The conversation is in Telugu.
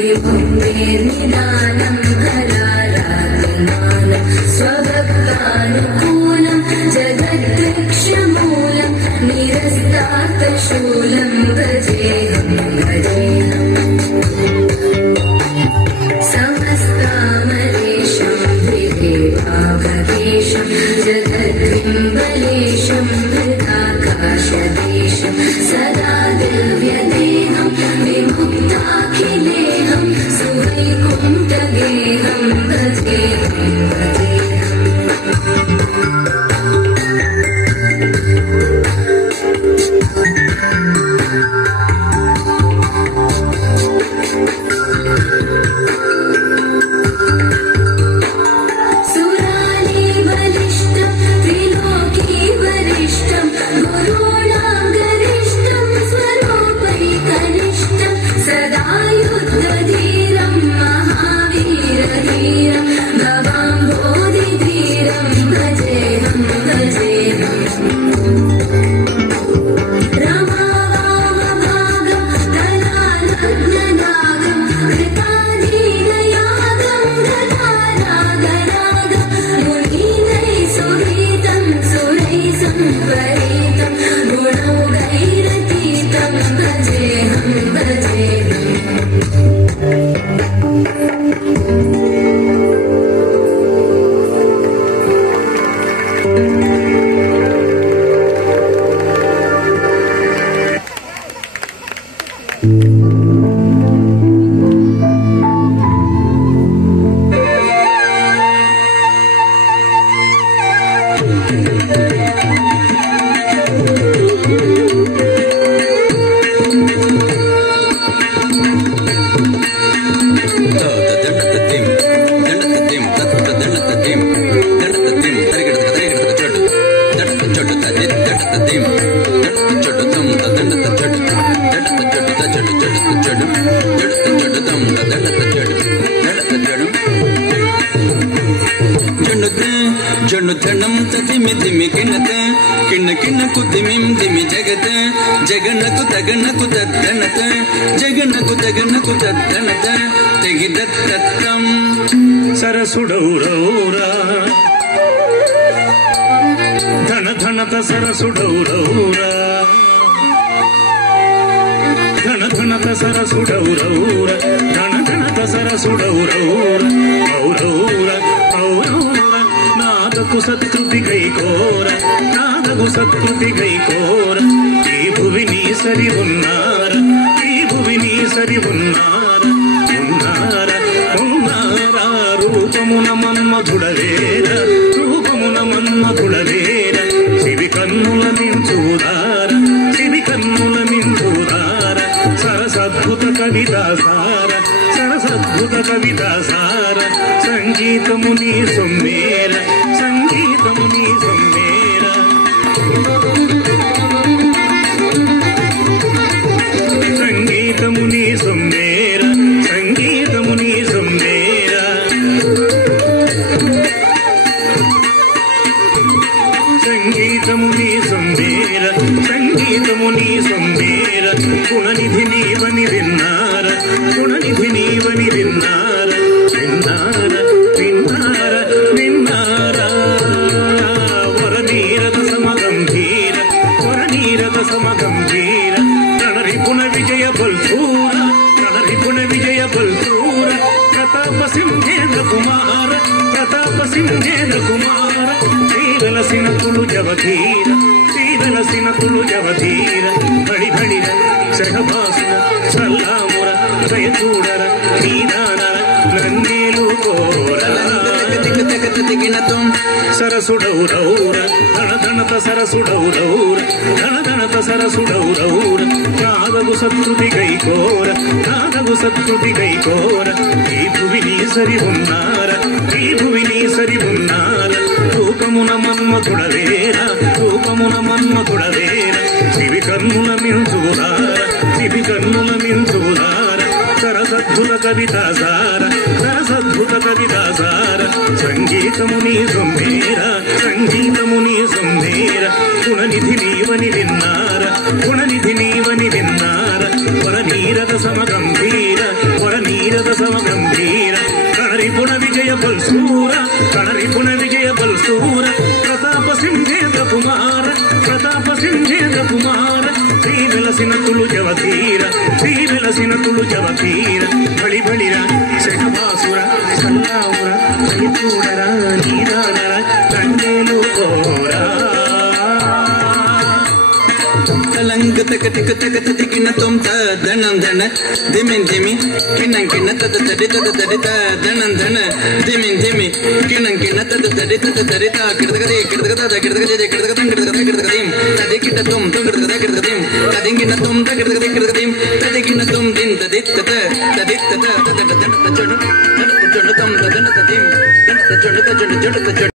निदानं हरारातिमानं स्वभक्तानुकूलं जगद्वृक्षमूलं निरस्तार्थशूलं भजेऽहं समस्तामरेशं द्विदेवाभगेशं जगद्बिम्बलेशं हृदाकाशदेशं सदा दिव्यदेहं विमुक्ताखिलेहं सुवैकुण्ठगेहं भजेऽहं जनुधनं तदिमि दिमि किन्नत किन्न किन्न कुदिमिं दिमि जगत जगन्नकु तगन्नकु तद्दनत जगन्नकु तगन्नकु तद्दनत तेगिदत्तत्तं सरसुडौरौरा धन धनत सरसुडौरौरा धन धनत सरसुडौरौरा धन धनत सरसुडौरौरा औरौरा औरौरा नादकु सत्कृति गैकोर नादकु सत्कृति गैकोर ఈ భువిని సరి ఉన్నార ఈ భువిని సరి ఉన్నార ఉన్నార ఉన్నారా రూపమున మన్మధుడవేర రూపమున మన్మధుడవేర శివి కన్నుల మించుదార శివి కన్నుల మించుదార సరసద్భుత కవితాసార సరసద్భుత కవితాసార సంగీతము నీ సొమ్మేర సంగీతము నీ సొమ్మేర సంగీతము నీ సొమ్మేర సంగీతము నీ సొమ్మేర సంగీతము నీ సొమ్మేర సంగీతము నీ సొమ్మేర గుణనిధి నీవని విన్నార గుణనిధి నీవని విన్నార విన్నార విన్నార విన్నార వరనీరద సమగంభీర వరనీరద సమగంభీర రణరిపుణ విజయ బల్సూర రణరిపుణ విజయ బల్సూర ప్రతాప సింహేంద్ర కుమార ప్రతాప సింహేంద్ర కుమార శ్రీవలసిన తులు జవధీర శ్రీవలసిన తులు జవధీర బడి బడిర సహభాసిన సల్లాముర దయ చూడర నీదానర నన్నేలు కోర సరసుడౌరౌర ధనధనత సరసుడౌరౌర ధనధనత సరసుడౌరౌర నాదగు సత్కృతి గైకోర నాదగు సత్కృతి గైకోర ఈ భువిని సరి ఉన్నార ఈ భువిని సరి ఉన్నార రూపమున మన్మధుడవేర రూపమున మన్మధుడవేర శివి కన్నుల మించుదార శివి కన్నుల మించుదార సరసద్భుత కవితాసార సరసద్భుత కవితాసార సంగీతము నీ సొమ్మేర సంగీతము నీ సొమ్మేర గుణనిధి నీవని విన్నార గుణనిధి నీవని విన్నార వరనీరద సమగంభీర వరనీర ತುಳು ಜವತೀರ ಬಳಿ ಬಳಿರ ಶಟಭಾಸುರ ಸಲ್ಲಾವುರ ಕಲಿತೂಡರ ನೀರಾನರ ಕಂಡೇಲು ಕೋರ ಕಲಂಕ ತಕ ತಿಕ ತಕ ತದಿಗಿನ ತೊಂತ ದಣಂ ದಣ ದಿಮಿನ್ ದಿಮಿ ಕಿನ್ನಂ ಕಿನ್ನ ತದ ತಡಿ ತದ ತಡಿ ತ ದಣಂ ದಣ ದಿಮಿನ್ ದಿಮಿ ಕಿನ್ನಂ ಕಿನ್ನ ತದ ತಡಿ ತದ ತಡಿ ತ ಕಿಡದಗದೆ ಕಿಡದಗದ ಕಿಡದಗದೆ ಕಿಡದಗದ ಕಿಡದಗದ ಕಿಡದಗದಿಂ ತದಿ ಕಿಡ ತೊಂ ಕಿಡದಗದ ಕಿಡದಗದಿಂ ತದಿಂಗಿನ ತೊಂ ಕಿಡದಗದೆ ಕಿಡದಗದಿಂ ತದಿಗಿನ ತೊಂ ದಿನ್ ತದಿ ತದ ತದಿ ತದ ತದ ತದ ತದ ಚೊಣ ತದ ಚೊಣ ತೊಂ ತದ ತದಿಂ ತದ ಚೊಣ ತದ ಚೊಣ ತದ